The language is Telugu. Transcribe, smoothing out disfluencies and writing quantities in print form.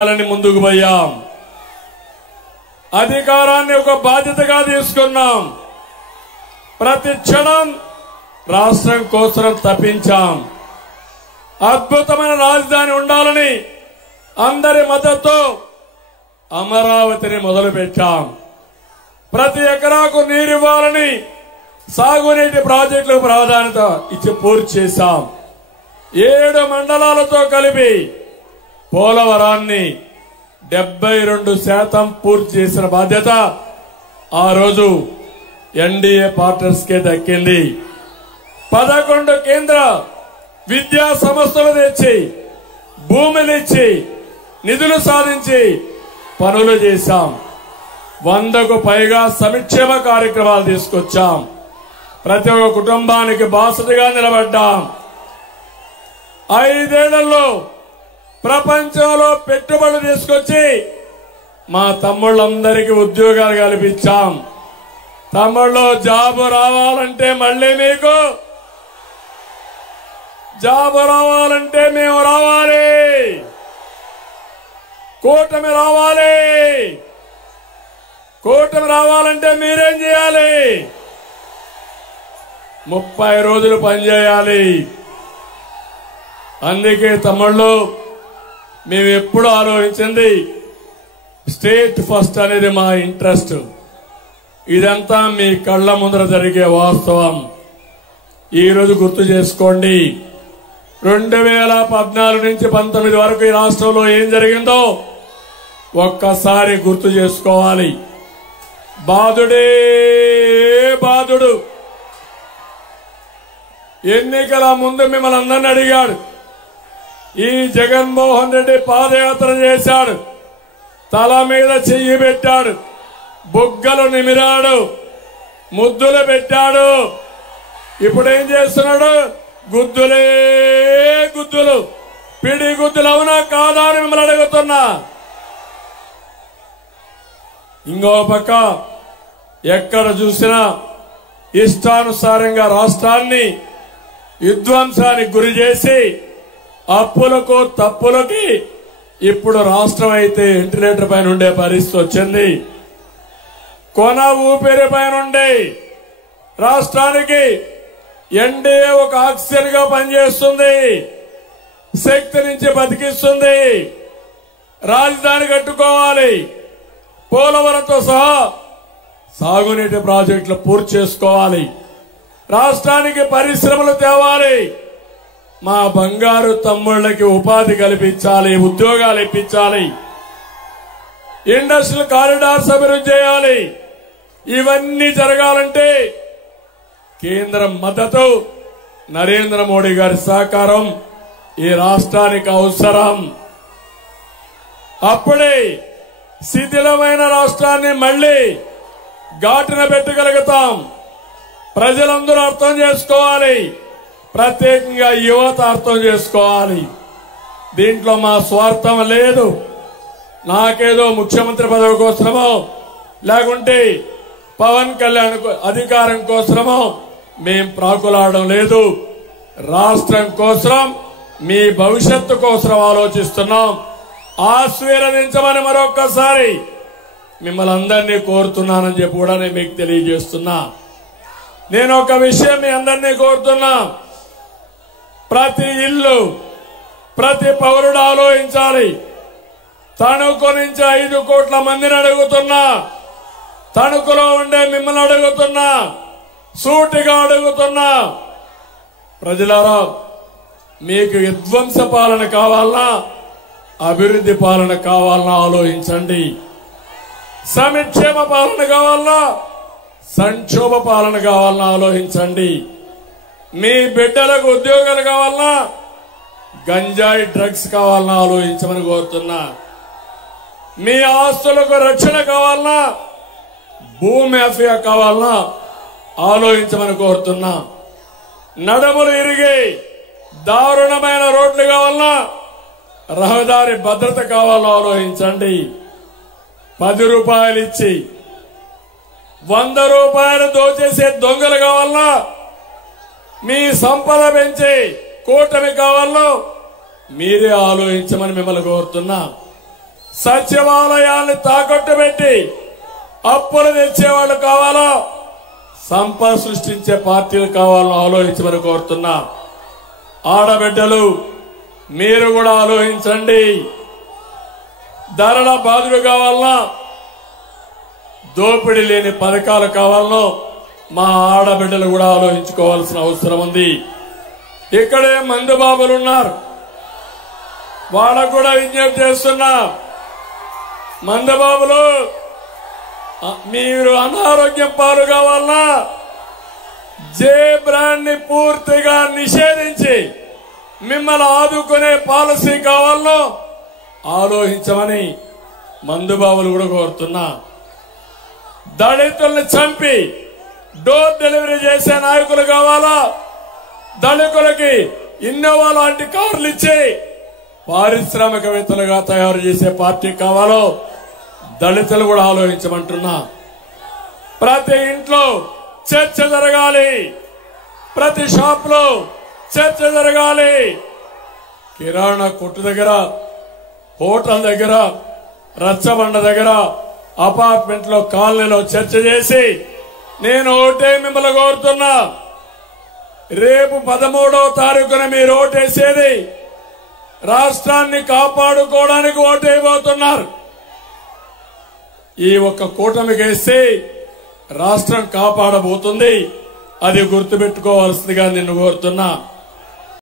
ముందుకు పోయాం. అధికారాన్ని ఒక బాధ్యతగా తీసుకున్నాం. ప్రతి క్షణం రాష్ట్రం కోసం తప్పించాం. అద్భుతమైన రాజధాని ఉండాలని అందరి మద్దతుతో అమరావతిని మొదలుపెట్టాం. ప్రతి ఎకరాకు నీరు ఇవ్వాలని సాగునీటి ప్రాజెక్టులకు ప్రాధాన్యత ఇచ్చి పూర్తి చేశాం. 7 మండలాలతో కలిపి పోలవరాన్ని 72% పూర్తి చేసిన బాధ్యత ఆ రోజు ఎన్డీఏ పార్ట్నర్స్ కే దక్కింది. 11 కేంద్ర విద్యా సంస్థలు తెచ్చి భూములిచ్చి నిధులు సాధించి పనులు చేశాం. 100కు పైగా సంక్షేమ కార్యక్రమాలు తీసుకొచ్చాం. ప్రతి ఒక్క కుటుంబానికి బాసటగా నిలబడ్డాం. 5 ఏళ్లలో ప్రపంచంలో పెట్టుబడులు తీసుకొచ్చి మా తమ్ముళ్ళందరికీ ఉద్యోగాలు కల్పించాం. తమ్ముళ్ళు జాబు రావాలంటే మళ్ళీ మీకు జాబు రావాలంటే మేము రావాలి. కూటమి రావాలి. కూటమి రావాలంటే మీరేం చేయాలి? 30 రోజులు పనిచేయాలి. అందుకే తమ్ముళ్ళు మేము ఎప్పుడు ఆలోచించింది స్టేట్ ఫస్ట్ అనేది మా ఇంట్రెస్ట్. ఇదంతా మీ కళ్ల ముందర జరిగే వాస్తవం. ఈ రోజు గుర్తు చేసుకోండి, 2014 నుంచి 19 వరకు ఈ రాష్ట్రంలో ఏం జరిగిందో ఒక్కసారి గుర్తు చేసుకోవాలి. బాధుడే బాధుడు. ఎన్నికల ముందు మిమ్మల్ని అందరినీ అడిగాడు. ఈ జగన్మోహన్ రెడ్డి పాదయాత్ర చేశాడు. తల మీద చెయ్యి పెట్టాడు. బుగ్గలు నిమిరాడు. ముద్దులు పెట్టాడు. ఇప్పుడు ఏం చేస్తున్నాడు? గుద్దులే గుద్దులు. పిడి గుద్దులు అవునా కాదా అని మిమ్మల్ని అడుగుతున్నా. ఇంకో పక్క ఎక్కడ చూసినా ఇష్టానుసారంగా రాష్ట్రాన్ని విధ్వంసానికి గురి చేసి అప్పులకు తప్పులకి ఇప్పుడు రాష్ట్రం అయితే వెంటిలేటర్ పైన ఉండే పరిస్థితి వచ్చింది. కొన ఊపిరి పైన ఉండే రాష్ట్రానికి ఎన్డీఏ ఒక ఆక్సిజన్ గా పనిచేస్తుంది. శక్తి నుంచి బతికిస్తుంది. రాజధాని కట్టుకోవాలి. పోలవరంతో సహా సాగునీటి ప్రాజెక్టులు పూర్తి చేసుకోవాలి. రాష్ట్రానికి పరిశ్రమలు తేవాలి. మా బంగారు తమ్ముళ్ళకి ఉపాధి కల్పించాలి. ఉద్యోగాలు ఇప్పించాలి. ఇండస్ట్రియల్ కారిడార్స్ అభివృద్ధి చేయాలి. ఇవన్నీ జరగాలంటే కేంద్రం మద్దతు, నరేంద్ర మోడీ గారి సహకారం ఈ రాష్ట్రానికి అవసరం. అప్పుడే శిథిలమైన రాష్ట్రాన్ని మళ్లీ ఘాటున పెట్టగలుగుతాం. ప్రజలందరూ అర్థం చేసుకోవాలి. ప్రత్యేకంగా యువత అర్థం చేసుకోవాలి. దీంట్లో మా స్వార్థం లేదు. నాకేదో ముఖ్యమంత్రి పదవి కోసమో లేకుంటే పవన్ కళ్యాణ్ అధికారం కోసమో మేం ప్రాకులాడడం లేదు. రాష్ట్రం కోసం, మీ భవిష్యత్తు కోసం ఆలోచిస్తున్నాం. ఆశీర్వదించమని మరొక్కసారి మిమ్మల్ని అందరినీ కోరుతున్నానని చెప్పి కూడా నేను మీకు తెలియజేస్తున్నా. నేను ఒక విషయం మీ అందరినీ కోరుతున్నా. ప్రతి ఇల్లు, ప్రతి పౌరుడు ఆలోచించాలి. తణుకు నుంచి 5 కోట్ల మందిని అడుగుతున్నా. తణుకులో ఉండే మిమ్మల్ని అడుగుతున్నా. సూటిగా అడుగుతున్నా. ప్రజలారా, మీకు విధ్వంస పాలన కావాలన్నా అభివృద్ధి పాలన కావాలన్నా ఆలోచించండి. సంక్షేమ పాలన కావాలన్నా సంక్షోభ పాలన కావాలన్నా ఆలోచించండి. మీ బిడ్డలకు ఉద్యోగాలు కావాలన్నా గంజాయి డ్రగ్స్ కావాలన్నా ఆలోచించమని కోరుతున్నా. మీ ఆస్తులకు రక్షణ కావాలన్నా భూమి మాఫియా కావాలన్నా ఆలోచించమని కోరుతున్నా. నడుములు ఇరిగి దారుణమైన రోడ్లు కావాలన్నా రహదారి భద్రత కావాలన్నా ఆలోచించండి. 10 రూపాయలు ఇచ్చి 100 రూపాయలు దోచేసే దొంగలు కావాలన్నా మీ సంపద పెంచి కూటమి కావాలన్నా మీరే ఆలోచించమని మిమ్మల్ని కోరుతున్నా. సచివాలయాన్ని తాకట్టు పెట్టి అప్పులు తెచ్చేవాళ్ళు కావాలో సంపద సృష్టించే పార్టీలు కావాలని ఆలోచించమని కోరుతున్నా. ఆడబిడ్డలు మీరు కూడా ఆలోచించండి. ధరల బాధలు కావాలన్నా, దోపిడీ లేని పథకాలు కావాలనో మా ఆడబిడ్డలు కూడా ఆలోచించుకోవాల్సిన అవసరం ఉంది. ఇక్కడే మందు బాబులు ఉన్నారు, వాళ్ళకు కూడా విజ్ఞప్తి చేస్తున్నా. మందు బాబులు, మీరు అనారోగ్యం పాలు కావాలన్నా జే బ్రాండ్ ని పూర్తిగా నిషేధించి మిమ్మల్ని ఆదుకునే పాలసీ కావాలనో ఆలోచించమని మందుబాబులు కూడా కోరుతున్నా. దళితుల్ని చంపి డోర్ డెలివరీ చేసే నాయకులు కావాలా? దళితులకి ఇన్నోవా లాంటి కార్లు ఇచ్చి పారిశ్రామికవేత్తలుగా తయారు చేసే పార్టీ కావాలో దళితులు కూడా ఆలోచించమంటున్నా. ప్రతి ఇంట్లో చర్చ జరగాలి, ప్రతి షాప్ లో చర్చ జరగాలి. కిరాణా కొట్టు దగ్గర, హోటల్ దగ్గర, రచ్చబండ దగ్గర, అపార్ట్మెంట్ లో, కాలనీలో చర్చ చేసి నేను ఓటే మిమ్మల్ని కోరుతున్నా. రేపు 13వ తారీఖున మీరు ఓటేసేది రాష్ట్రాన్ని కాపాడుకోవడానికి ఓటేయబోతున్నారు. ఈ ఒక్క కూటమికి వేస్తే రాష్ట్రం కాపాడబోతుంది. అది గుర్తుపెట్టుకోవాల్సిందిగా నిన్ను కోరుతున్నా.